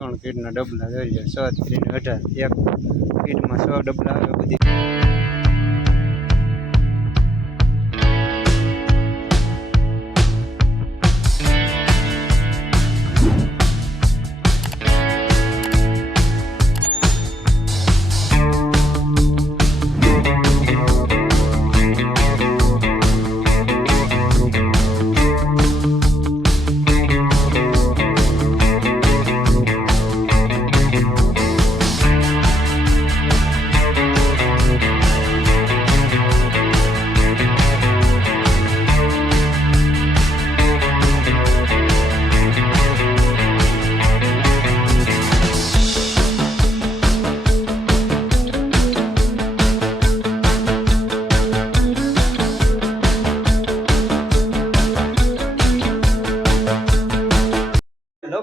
ત્રણ કીટના ડબલા જોઈએ છ. સાત કરીને અઢાર. એક કીટમાં છ ડબલા આવે બધી.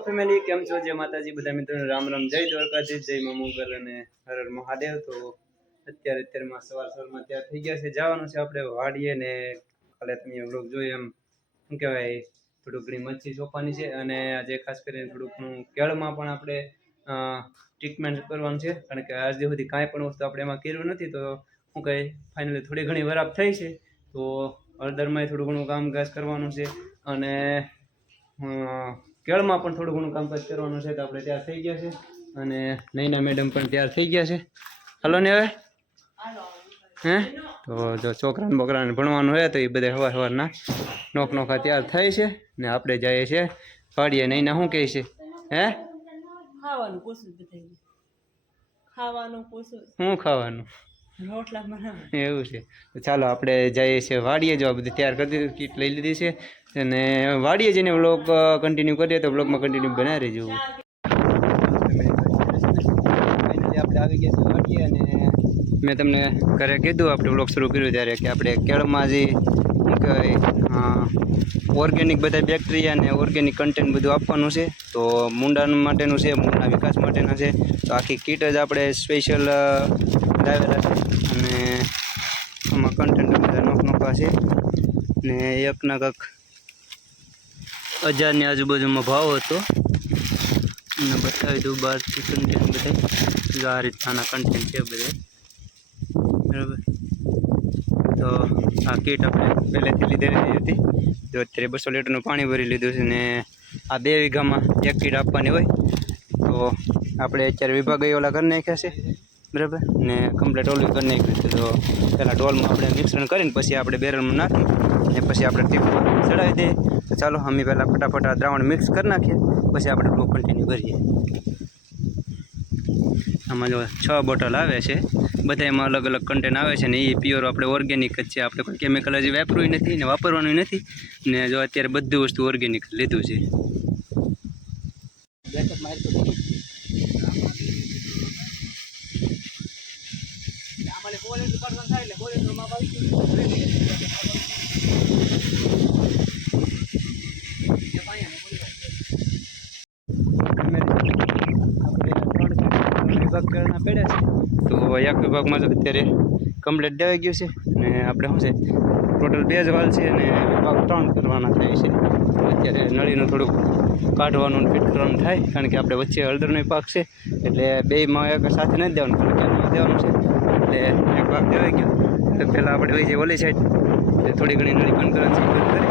ફેમિલી કેમ છો? જય માતાજી, બધા મિત્રોને રામ રામ. જય દ્વારકાજી જય મમુગલ અને હર હર મહાદેવ. તો અત્યારે અત્યારમાં સવાર સવારમાં ત્યાં થઈ ગયા છે. જવાનું છે આપણે વાડીએ ને કાલે તમે વ્લોગ જોયો એમ. શું કહેવાય? થોડુંક ઘણી મચ્છી સોંપવાની છે અને આજે ખાસ કરીને થોડુંક ઘણું કેળમાં પણ આપણે ટ્રીટમેન્ટ કરવાનું છે. કારણ કે આજ સુધી કાંઈ પણ વસ્તુ આપણે એમાં કર્યું નથી, તો શું કહે ફાઇનલી થોડી ઘણી વરાપ થઈ છે. તો હળદરમાંય થોડું ઘણું કામકાજ કરવાનું છે અને કેળમાં પણ થોડું ઘણું કામકાજ કરવાનું છે તો આપણે તૈયાર થઈ ગયા છે. અને નૈના મેડમ પણ તૈયાર થઈ ગયા છે. હલો ને હવે? હે? તો જો છોકરાને બોકરાને ભણવાનું હોય તો એ બધા હવાર હવારના નોખ નોખા તૈયાર થાય છે. ને આપણે જઈએ છીએ પાડીએ. નૈના શું કહે છે? હે? ખાવાનું ખાવાનું શું ખાવાનું? રોટલા બનાવવા એવું છે. તો ચાલો આપણે જઈએ છીએ. વાડીએ જો આ બધું તૈયાર કરી દીધું કીટ લઈ લીધી છે. અને વાડીએ જઈને વ્લોગ કન્ટિન્યુ કરીએ તો વ્લોગમાં કન્ટિન્યુ બનાવી રહેજો. આપણે આવી ગયા છે વાડીએ અને મેં તમને ઘરે કીધું, આપણે વ્લોગ શરૂ કર્યું ત્યારે કે આપણે કેળમાં જે ઓર્ગેનિક બધા બેક્ટેરિયા અને ઓર્ગેનિક કન્ટેન્ટ બધું આપવાનું છે. તો મૂંડા માટેનું છે મૂળના વિકાસ માટેના છે. તો આખી કીટ જ આપણે સ્પેશિયલ લાવેલા છે. અને આમાં કન્ટેન્ટ બધા નોખ નોખા છે. ને એકના કાંક હજારની આજુબાજુમાં ભાવ હતો. અને બતાવી દઉં બહારથી કન્ટેન્ટ બધા જો આ રીતના કન્ટેન્ટ છે બધા બરાબર? તો આ કીટ આપણે પહેલેથી લીધેલી હતી. તો અત્યારે બસો લીટરનું પાણી ભરી લીધું છે ને આ બે વીઘામાં એક કીટ આપવાની હોય, તો આપણે અત્યારે વિભાગ ઓલા કરી નાખ્યા છે. બરાબર? ને કમ્પ્લેટ ઓલું કરી નાખ્યું છે. તો પહેલાં ડોલમાં આપણે મિશ્રણ કરીને પછી આપણે બેરલમાં નાખી, ને પછી આપણે ટીપમાં ચડાવી દઈએ. તો ચાલો, અમે પહેલાં ફટાફટ આ દ્રાવણ મિક્સ કરી નાખીએ, પછી આપણે બ્લોક કન્ટિન્યુ કરીએ. આમાં જો છ બોટલ આવે છે બધા એમાં અલગ અલગ કન્ટેન આવે છે ને એ પ્યોર આપણે ઓર્ગેનિક જ છે. આપણે કોઈ કેમિકલ હજી વાપરવું નથી ને વાપરવાનું નથી ને જો અત્યારે બધું વસ્તુ ઓર્ગેનિક લીધું છે. વિભાગ કરના પડ્યા છે તો એક વિભાગમાં તો અત્યારે કમ્પ્લીટ દેવાઈ ગયું છે. અને આપણે શું છે ટોટલ બે જ વાલ છે અને વિભાગ ત્રણ કરવાના થાય છે. અત્યારે નળીનું થોડુંક કાઢવાનું ફિટ કરવાનું થાય, કારણ કે આપણે વચ્ચે હળદરનો પાક છે, એટલે બેમાં એક સાથે નથી દેવાનું આમાં દેવાનું છે. એટલે એક પાક દેવાઈ ગયો. તો પહેલાં આપણે હોય છે ઓલી સાઈડ થોડી ઘણી નળી બંધ કરવાની છે કરી.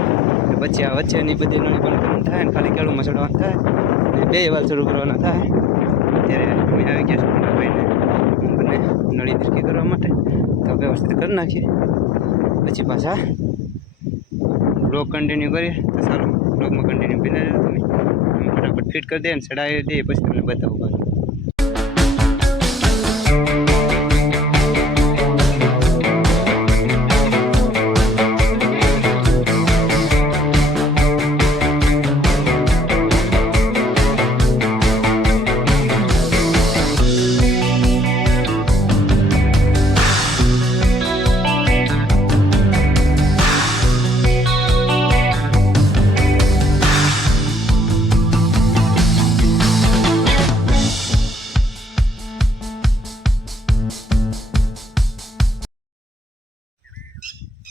પછી આ વચ્ચેની બધી નળી બંધ કરવાનું થાય ને ખાલી કેળું મસડવાનું થાય. ને બે વાલ શરૂ કરવાના થાય. અત્યારે અમે આવી ગયા છીએ ભાઈને. નળી દરકી કરવા માટે તો વ્યવસ્થિત કરી નાખીએ. પછી પાછા બ્લોગ કન્ટિન્યુ કરીએ. તો સારું બ્લોગમાં કન્ટિન્યુ બિના તમે. ફટાફટ ફિટ કરી દઈએ ને ચડાવી દઈએ પછી તમને બતાવું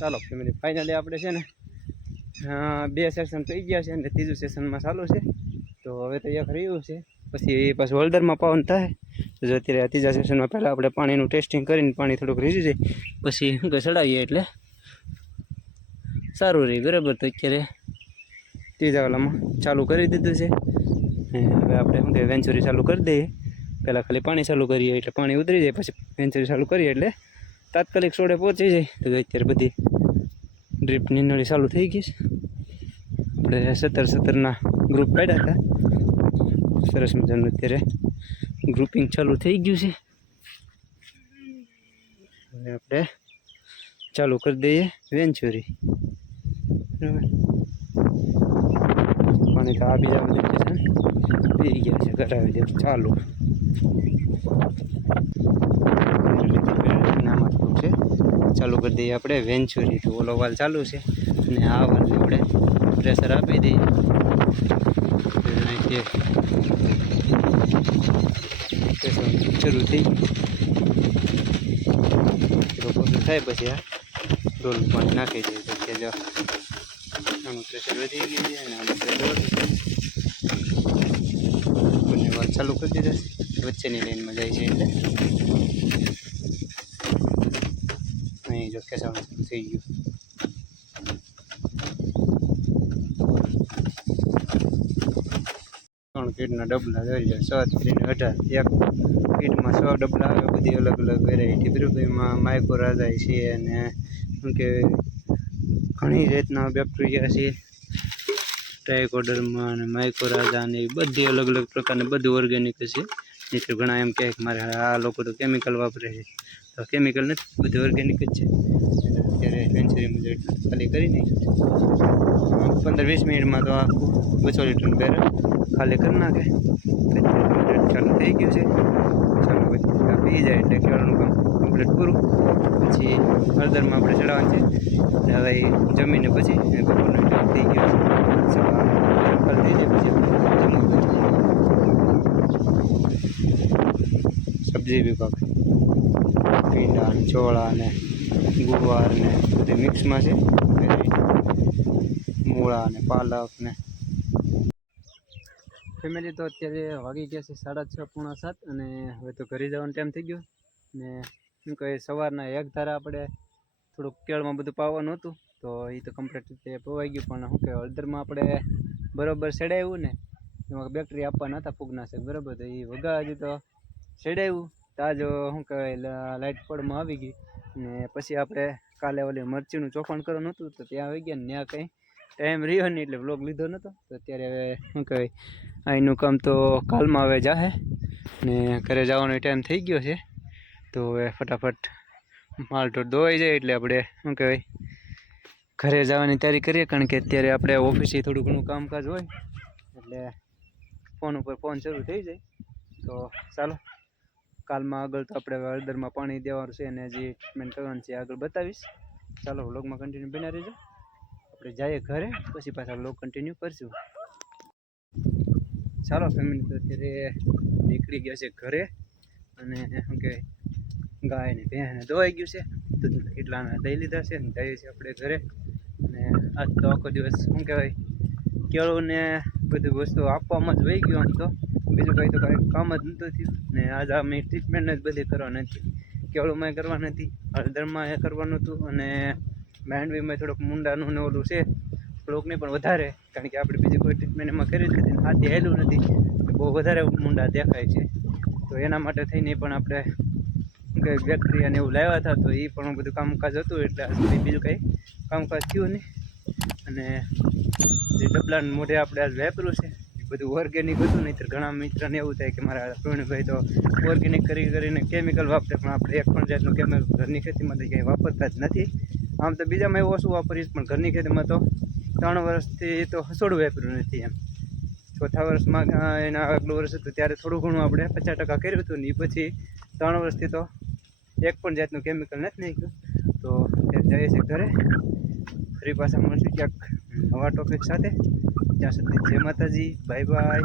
ચાલો ફેમિલી ફાઇનલી આપણે છે ને બે સેશન થઈ ગયા છે અને ત્રીજું સેશનમાં ચાલુ છે. તો હવે તો એક રહ્યું છે. પછી પાછું હોલ્ડરમાં પાવન થાય. તો અત્યારે ત્રીજા સેશનમાં પહેલાં આપણે પાણીનું ટેસ્ટિંગ કરીને પાણી થોડુંક રીઝી જાય પછી ચડાવીએ એટલે? સારું રહે, બરાબર તો અત્યારે ત્રીજા વાલામાં ચાલુ કરી દીધું છે. હવે આપણે શું કે વેન્ચુરી ચાલુ કરી દઈએ. પહેલાં ખાલી પાણી ચાલુ કરીએ એટલે પાણી ઉતરી જાય, પછી વેન્ચુરી ચાલુ કરીએ એટલે તાત્કાલિક સોડે પહોંચી જાય. તો અત્યારે બધી ડ્રીપની નળી ચાલુ થઈ ગઈ છે. આપણે સત્તર સત્તરના ગ્રુપ કાઢ્યા હતા. સરસ મજાનું અત્યારે ગ્રુપિંગ ચાલુ થઈ ગયું છે. અને આપણે ચાલુ કરી દઈએ વેન્ચુરી. પાણી તો આ બીજા બધા પી ગયા છે કરાવી દે ચાલુ. ચાલુ કરી દઈએ આપણે વેન્ચુરી તો ઓલો વાલ ચાલુ છે. અને આ વાલને આપણે પ્રેશર આપી દઈએ. શરૂ થઈ. થાય પછી આ ડોલ પાણી નાખી દઈએ પછી જો આનું પ્રેશર વધી ગયું છે અને આનું પ્રેશર ચાલુ કરી દીધા વચ્ચેની લાઈનમાં જાય છે એટલે. અહીં જો ચાલુ થઈ ગયું ત્રણ કીટના ડબલા થઈ જાય સાત ત્રીને અઢાર એક કીટમાં સો ડબલા આવે બધી અલગ અલગ વેરાયટી બરાબર એમાં માઇકો રાજાય છે અને શું કે ઘણી રીતના બેક્ટેરિયા છે ટ્રાયકોડરમાં અને માઇકો રાજા ને બધી અલગ અલગ પ્રકારની બધું ઓર્ગેનિક છે નહીં ઘણા એમ કહે કે મારે આ લોકો તો કેમિકલ વાપરે છે તો કેમિકલ નથી, બધું ઓર્ગેનિક જ છે. અત્યારે સેન્ચુરીમાં મુજબ ખાલી કરી નાખ્યું પંદર વીસ મિનિટમાં તો આખું બસો લીટરનું બેરલ ખાલી કરી નાખે. ચાલુ થઈ ગયું છે. ચાલુ પી જાય એટલે કેળાનું કામ કમ્પ્લીટ પૂરું. પછી હળદરમાં આપણે ચડાવવાનું છે. હવે જમીને પછી એ ટાઈમ થઈ ગયો છે. કરી દઈએ પછી સબ્જી વિભાગ. ભીંડા ને ચોળા ને ગુવાર ને બધી મિક્સમાં છે. મૂળા ને પાલક ને. ફેમિલી તો અત્યારે વાગી ગયા છે સાડા છ પૂણા સાત અને હવે તો ઘરે જવાનો ટાઈમ થઈ ગયો. ને શું કહે, સવારના એક ધારા આપણે થોડુંક કેળમાં બધું પાવાનું હતું, તો એ તો કમ્પ્લીટ રીતે પવાઈ ગયું. પણ શું કહેવાય હળદરમાં આપણે બરોબર સેડાયું ને, એમાં બેક્ટેરિયા આપવાના હતા, ફૂગના છે, બરાબર. તો એ વગા હજી તો સેડાવ્યું તાજો શું કહેવાય લાઇટ પડમાં આવી ગઈ ને પછી આપણે કાલે ઓલી મરચીનું ચોખણ કરવાનું હતું તો ત્યાં આવી ગયા ને ત્યાં કંઈ ટાઈમ રહ્યો નહીં એટલે બ્લોગ લીધો નહોતો. તો અત્યારે હવે શું કહેવાય, અહીંનું કામ તો કાલમાં હવે જાહે ને ઘરે જવાનો ટાઈમ થઈ ગયો છે. તો હવે ફટાફટ માલ તો ધોવાઈ જાય એટલે આપણે શું કહેવાય, ઘરે જવાની તૈયારી કરીએ કારણ કે અત્યારે આપણે ઓફિસે થોડું ઘણું કામકાજ હોય એટલે ફોન ઉપર ફોન શરૂ થઈ જાય. તો ચાલો કાલમાં આગળ તો આપણે હળદરમાં પાણી દેવાનું છે અને જે ટ્રીટમેન્ટ કરવાનું છે આગળ બતાવીશ. ચાલો વ્લોગમાં કન્ટિન્યુ બના રહેજો. આપણે જઈએ ઘરે, પછી પાછા વ્લોગ કન્ટિન્યુ કરશું. ચાલો ફેમિલી તો અત્યારે નીકળી ગયા છે ઘરે. અને શું કહેવાય, ગાય ને ભેંસ ધોવાઈ ગયું છે. દૂધ કેટલાના દઈ લીધા છે ને જઈએ છીએ આપણે ઘરે. અને આજ તો આખો દિવસ, શું કહેવાય, કેળું ને બધી વસ્તુ આપવામાં જ વહી ગયું આમ તો. બીજું કંઈ તો કાંઈ કામ જ નહોતું થયું. ને આજ અમે ટ્રીટમેન્ટ જ બધી કરવાની હતી. કેળુંમાં કરવાની હતી? હળદરમાં એ કરવાનું હતું અને માંડવીમાં થોડુંક મુંડાનું ને ઓલું છે થોડુંક પણ વધારે. કારણ કે આપણે બીજી કોઈ ટ્રીટમેન્ટ એમાં કરી જ નથી હાથે હેલું નથી. બહુ વધારે મુંડા દેખાય છે. તો એના માટે થઈને પણ આપણે કહે બેક્ટેરિયા એવું લાવ્યા હતા, તો એ પણ બધું કામકાજ હતું એટલે સુધી બીજું કંઈ કામકાજ થયું નહીં. અને જે ડબલાને મોઢે આપણે આજ વાપર્યું છે બધું ઓર્ગેનિક હતું નહીં ઘણા મિત્રને એવું થાય કે મારા પ્રવીણભાઈ તો ઓર્ગેનિક કરી કરીને કેમિકલ વાપરે, પણ આપણે એક પણ જાતનું કેમિકલ ઘરની ખેતીમાં તો ક્યાંય વાપરતા જ નથી. આમ તો બીજામાં એવું ઓછું વાપરીશ, પણ ઘરની ખેતીમાં તો ત્રણ વર્ષથી તો હસોડું વાપર્યું નથી એમ. ચોથા વર્ષમાં એના આગલું વર્ષ હતું, ત્યારે થોડું ઘણું આપણે પચાસ ટકા કર્યું હતું, ને એ પછી ત્રણ વર્ષથી તો એક પણ જાતનું કેમિકલ નથી નાખ્યું. તો જઈએ છીએ ઘરે. ફરી પાછા મળશું ક્યાંક નવા ટોપિક સાથે. ત્યાં સુધી. જય માતાજી. Bye bye.